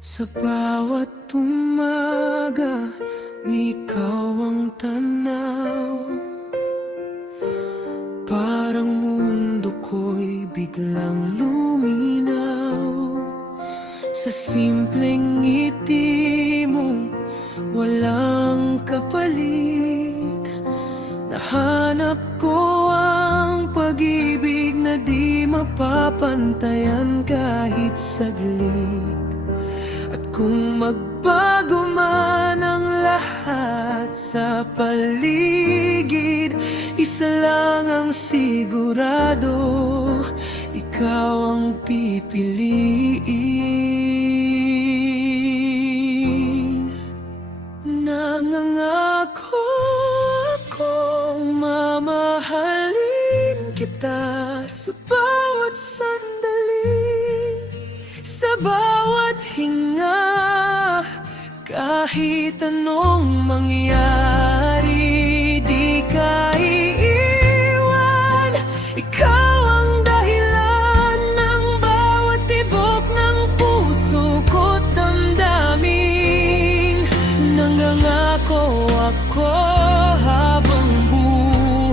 Sa bawat umaga, ikaw ang tanaw. Parang mundo ko'y biglang luminaw. Sa simpleng ngiti mo, walang kapalit. Nahanap ko ang pag-ibig na di mapapantayan kahit saglit. At kung magbago man ang lahat sa paligid, isa lang ang sigurado, ikaw ang pipiliin. Nangangako akong mamahalin kita sa bawat sandali, sa bawat hinga. Kahit anong mangyari, di ka iiwan. Ikaw ang dahilan ng bawat tibok ng puso ko't damdamin. Nangangako ako habang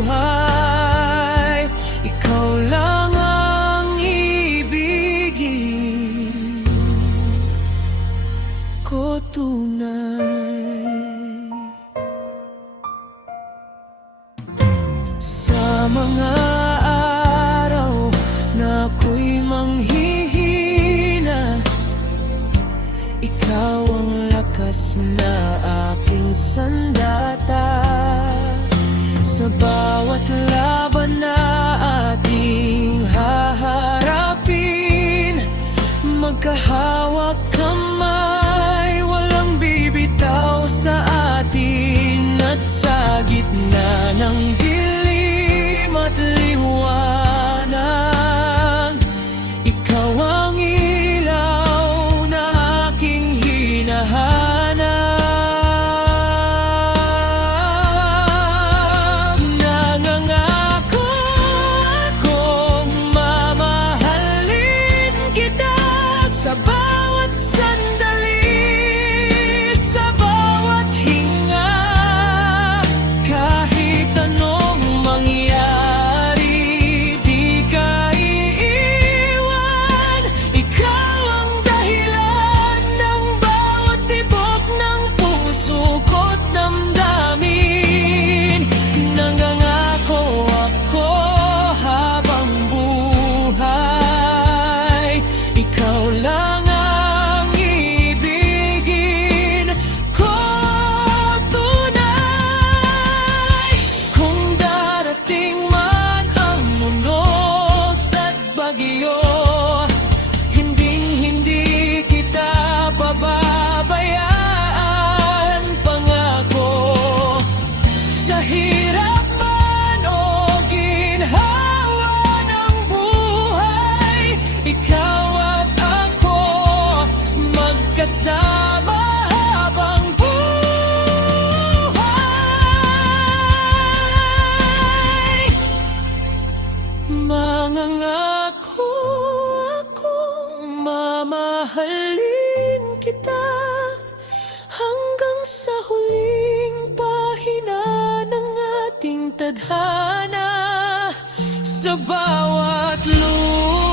buhay, ikaw lang ang ibigin ko tunay. Sa mga araw na ako'y manghihina, ikaw ang lakas na aking sandata. Sa bawat laban na ating haharapin, magkahawak kamay, walang bibitaw sa atin. At sa gitna ng dilim at liwanag, ikaw ang ilaw na aking hinahanap. Nangangako akong mamahalin kita sa bawat sandali, sa bawat hinga. Kahit anong mangyari, di ka iiwan. Ikaw ang dahilan ng bawat tibok ng puso ko't damdamin. Nangangako ako habang buhay, ikaw lang ang ibigin ko tunay. Kung darating man ang unos at bagyo, hinding-hindi kita pababayaan. Pangako, sa hirap man o ginhawa ng buhay, ikaw at ako magkasama habang buhay. Mangangako akong mamahalin kita hanggang sa huling pahina ng ating tadhana. Sa bawat luha